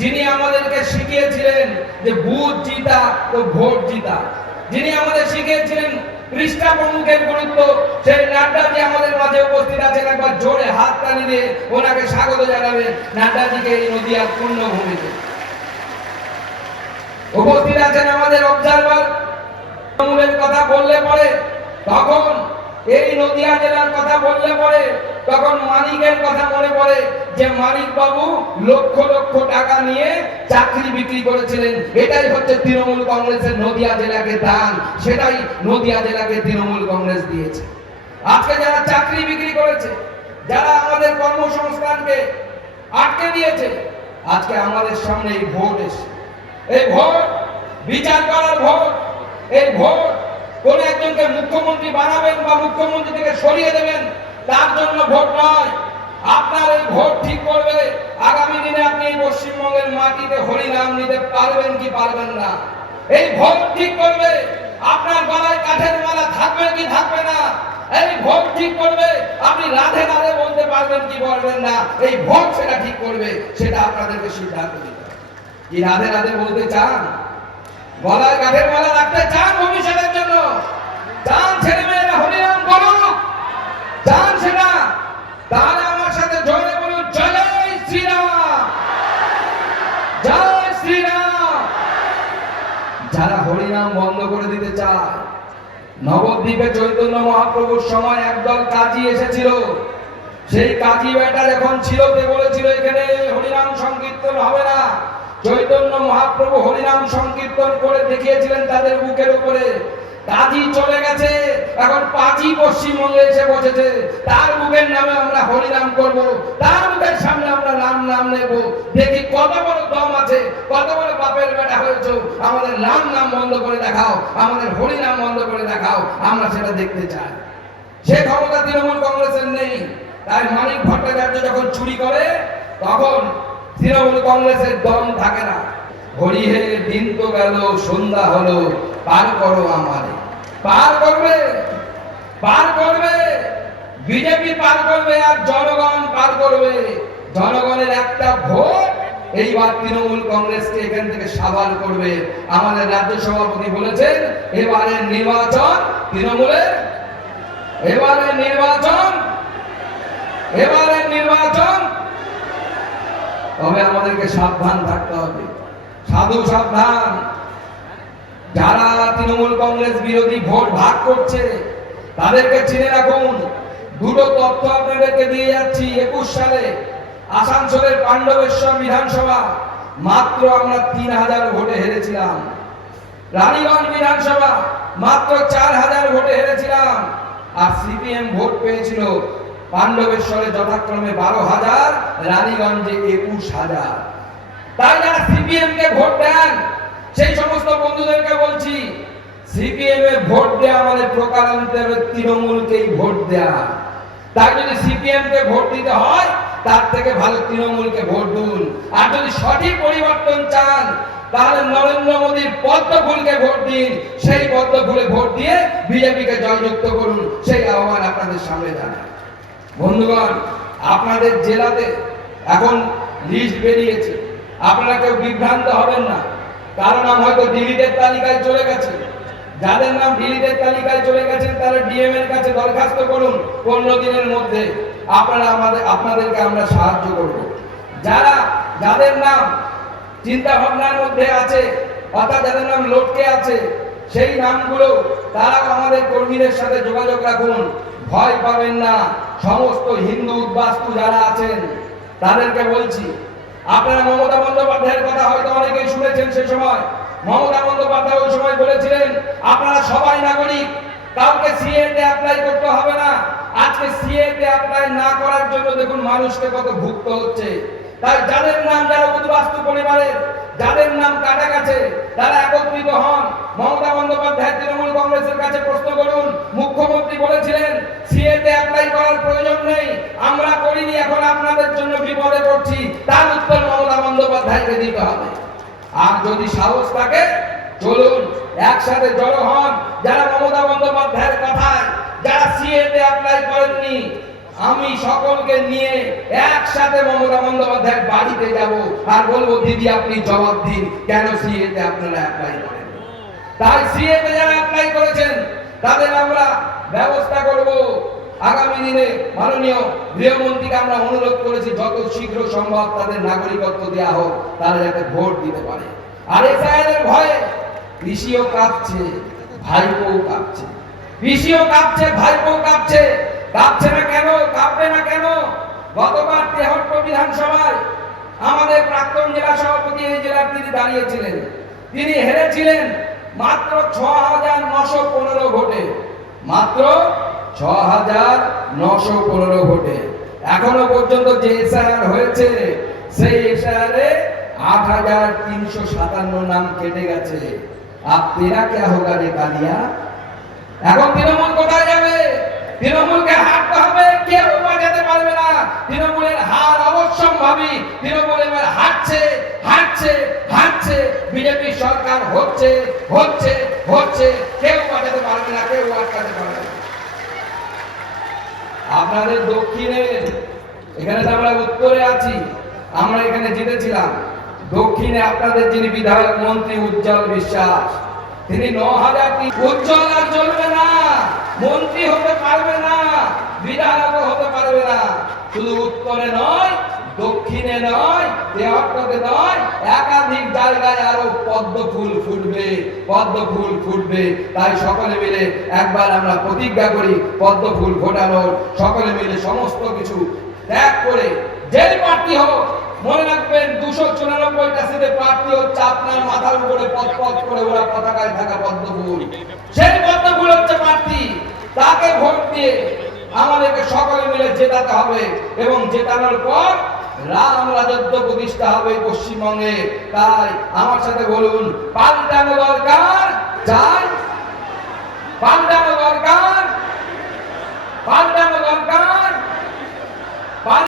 যিনি আমাদেরকে শিখিয়েছিলেন যে বুথ জিতা তো ভোট জিতা, যিনি আমাদের শিখিয়েছিলেন কৃষ্ণা প্রমুখের গুরুত্ব, সেই নাড্ডাজি আমাদের মাঝে উপস্থিত আছেন। একবার জোরে হাত তালি দিয়ে ওনাকে স্বাগত জানাবেন নাড্ডাজিকে এই নদিয়ার পূর্ণভূমিতে। উপস্থিত আছেন আমাদের অবজারভার। তৃণমূলের কথা বললে পরে তখন এই নদিয়া জেলার কথা বললে পরে তখন মানিকের কথা মনে পড়ে যে মানিক বাবু লক্ষ লক্ষ টাকা নিয়ে চাকরি বিক্রি করেছিলেন। এটাই হচ্ছে তৃণমূল কংগ্রেসের নদিয়া জেলাকে দান, সেটাই নদিয়া জেলাকে তৃণমূল কংগ্রেস দিয়েছে। আজকে যারা চাকরি বিক্রি করেছে, যারা আমাদের কর্মসংস্থানকে আটকে দিয়েছে, আজকে আমাদের সামনে এই ভোট এসে, এই ভোট বিচার করার ভোট, এই ভোট কোন একজনকে মুখ্যমন্ত্রী বানাবেন বা মুখ্যমন্ত্রী থেকে সরিয়ে দেবেন তার জন্য ভোট নয়। আপনার এই ভোট ঠিক করবে আগামী দিনে আপনি এই পশ্চিমবঙ্গের মাটিতে হরিনাম নিতে পারবেন কি পারবেন না। এই ভোট ঠিক করবে আপনার গলায় কাঠের মালা থাকবে কি থাকবে না। এই ভোট ঠিক করবে আপনি রাধে রাধে বলতে পারবেন কি পারবেন না। এই ভোট সেটা ঠিক করবে, সেটা আপনাদেরকে সিদ্ধান্ত নিতে হবে। কি রাধে রাধে বলতে চান, গলায় কাঠের মালা রাখতে চান ভবিষ্যতের জন্য, চান ছেলে মেয়েরা হরিনাম করুক, চান সেটা, তাহলে আমার সাথে জোরে বলুন জয় শ্রীরাম, জয় শ্রীরাম। যারা হরিনাম বন্ধ করে দিতে চায়, নবদ্বীপে চৈতন্য মহাপ্রভুর সময় একদল কাজী এসেছিল। সেই কাজী বেটা যখন ছিল তে বলেছিল এখানে হরিনাম সংকীর্তন হবে না। চৈতন্য মহাপ্রভু হরিনাম সংকীর্তন করে দেখিয়েছিলেন তাদের বুকের উপরে। কাজী চলে গেছে, এখন পাজি পশ্চিমবঙ্গে এসে বসেছে। তার বুকের নামে আমরা হরিনাম করব, তার বুকের সামনে আমরা নাম নেব। দেখি কত বড় দম আছে, কত বড় বাপের বেটা হয়েছে। আমাদের নাম বন্ধ করে দেখাও, আমাদের হরিনাম বন্ধ করে দেখাও, আমরা সেটা দেখতে চাই। সে ক্ষমতা তৃণমূল কংগ্রেসের নেই। তাই মানিক ভট্টাচার্য যখন চুরি করে তখন তৃণমূল কংগ্রেসের দম থাকে না। হরি হে দিন তো গেল, সন্ধ্যা হলো, পার করো আমারে। পার করবে, পার করবে, বিজেপি পার করবে আর জনগণ পার করবে। জনগণের একটা ভোট এইবার তৃণমূল কংগ্রেসকে এখান থেকে সাবাল করবে। আমাদের রাজ্য সভাপতি বলেছেন এবারের নির্বাচন তৃণমূলের, এবারের নির্বাচন, এবারের নির্বাচন। তবে আমাদেরকে সাবধান থাকতে হবে, সাধু সাবধান। যারা তৃণমূল কংগ্রেস বিরোধী ভোট ভাগ করছে তাদেরকে চিনে রাখুন। দুটো তথ্য আপনাদেরকে দিয়ে যাচ্ছি। 21 সালে আসানসোলের পাণ্ডবেশ্বর বিধানসভা মাত্র আমরা 3000 ভোটে হেরেছিলাম। রানীগঞ্জ বিধানসভা মাত্র 4000 ভোটে হেরেছিলাম। আর সিপিএম ভোট পেয়েছিল পাণ্ডবেশ্বরে যথাক্রমে 12,000, রানীগঞ্জে 21,000। তাই যারা সিপিএম কে ভোট দেন সেই সমস্ত বন্ধুদেরকে বলছি, সিপিএম এ ভোট দেওয়া মানে প্রকারান্তরে তৃণমূলকেই ভোট দেওয়া। তাই যদি সিপিএম কে ভোট দিতে হয় তার থেকে ভালো তৃণমূলকে ভোট দিন। আর যদি সঠিক পরিবর্তন চান তাহলে নরেন্দ্র মোদীর পদ্ম ফুলকে ভোট দিন। সেই পদ্ম ফুলে ভোট দিয়ে বিজেপিকে জয়যুক্ত করুন, সেই আহ্বান আপনাদের সামনে জানাই। বন্ধুগণ, আপনাদের জেলাতে এখন লিস্ট বেরিয়েছে, আপনারা কেউ বিভ্রান্ত হবেন না। কারণ নাম হয়তো ডিলিটের তালিকায় চলে গেছে। যাদের নাম ডিলিটের তালিকায় চলে গেছেন তারা ডিএম এর কাছে দরখাস্ত করুন 15 দিনের মধ্যে। আপনাদেরকে আমরা সাহায্য করব। যাদের নাম চিন্তা ভাবনার মধ্যে আছে, অর্থাৎ যাদের নাম লটকে আছে, সেই নামগুলো তারা আমাদের কর্মীদের সাথে যোগাযোগ রাখুন। ভয় পাবেন না। সমস্ত হিন্দু উদ্বাস্তু যারা আছেন তাদেরকে বলছি, আপনারা মমতা বন্দ্যোপাধ্যায়ের কথা হয়তো অনেকেই শুনেছেন। সে সময় মমতা বন্দ্যোপাধ্যায় ওই সময় বলেছিলেন আপনারা সবাই নাগরিক, কাউকে সিএতে অ্যাপ্লাই করতে হবে না। আজকে সিএতে অ্যাপ্লাই না করার জন্য দেখুন মানুষকে কত ভুগতে হচ্ছে। তাই যাদের নাম, যারা উদ্বাস্তু পরিবারের, যাদের নাম কাটা গেছে, তারা একত্রিত হন। মমতা বন্দ্যোপাধ্যায় তৃণমূল কংগ্রেসের কাছে প্রশ্ন করুন। মুখ্যমন্ত্রী বলেছিলেন সিএতে অ্যাপ্লাই করার প্রয়োজন নেই, আমরা করিনি, এখন আপনাদের জন্য বিপদে পড়ছি। তার উত্তর মমতা বন্দ্যোপাধ্যায়কে দিতে হবে। আর যদি সাহস থাকে চলুন একসাথে জড়ো হন। যারা মমতা বন্দ্যোপাধ্যায়ের কথায়, যারা সিএতে অ্যাপ্লাই করেননি, আমি সকলকে নিয়ে একসাথে মমতা বন্দ্যোপাধ্যায়ের বাড়িতে যাব আর বলবো, দিদি আপনি জবাব দিন কেন সিএতে আপনারা অ্যাপ্লাই করেন। তাই সিএতে যারা অ্যাপ্লাই করেছেন তাদের আমরা ব্যবস্থা করব। আগামী দিনে মাননীয় গৃহমন্ত্রীকে আমরা অনুরোধ করেছি যত শীঘ্র সম্ভব তাদের নাগরিকত্ব দেওয়া হোক, তারা যাতে ভোট দিতে পারে। আর এসআইআরের ভয়ে পিসিও কাঁপছে, ভাইপো কাঁপছে, পিসিও কাঁপছে, ভাইপো কাঁপছে। কাঁপছে না কেন, কাঁপবে না কেন? গতবার 73 বিধানসভায় আমাদের প্রাক্তন জেলা সভাপতি এই জেলার তিনি দাঁড়িয়েছিলেন, তিনি হেরেছিলেন মাত্র 6,915 ভোটে, মাত্র 6,915 ভোটে। এখনো পর্যন্ত যে এসআইআর হয়েছে সেই এসআইআরে 8,357 নাম কেটে গেছে। আপ তেরা কে হোগা রে কালিয়া? এখন তৃণমূল কোথায় যাবে? তৃণমূলকে হারতে হবে, কেউ বাজাতে পারবে না। তৃণমূলের হার অবশ্যম্ভাবী। তৃণমূল এবার হারছে, হারছে, হারছে। বিজেপি সরকার হচ্ছে, হচ্ছে, হচ্ছে। কেউ বাজাতে পারবে না, কেউ আটকাতে পারবে না। আপনাদের দক্ষিণে, এখানে তো আমরা উত্তরে আছি, আমরা এখানে জিতেছিলাম। দক্ষিণে আপনাদের যিনি বিধায়ক মন্ত্রী উজ্জ্বল বিশ্বাস, তিনি 9,000। উজ্জ্বল আর চলবে না, মন্ত্রী হতে পারবে না, বিধায়ক হতে পারবে না। শুধু উত্তরে নয়, দক্ষিণে নয়, 73-তে নয়, একাধিক জায়গায় আরো পদ্ম ফুল ফুটবে, পদ্ম ফুল ফুটবে। তাই সকলে মিলে একবার আমরা প্রতিজ্ঞা করি পদ্ম ফুল ফোটানোর। সকলে মিলে সমস্ত কিছু ত্যাগ করে যেই প্রার্থী হোক, মনে রাখবেন 294টা সিটে প্রার্থী হচ্ছে আপনার মাথার উপরে পথ পথ করে ওরা পতাকায় থাকা পদ্ম ফুল। সেই পদ্ম ফুল হচ্ছে প্রার্থী, তাকে ভোট দিয়ে আমাদেরকে সকলে মিলে জেতাতে হবে এবং জেতানোর পর রাম রাজত্ব প্রতিষ্ঠা হবে পশ্চিমবঙ্গে। তাই আমার সাথে বলুন, পাল্টানো দরকার, চাই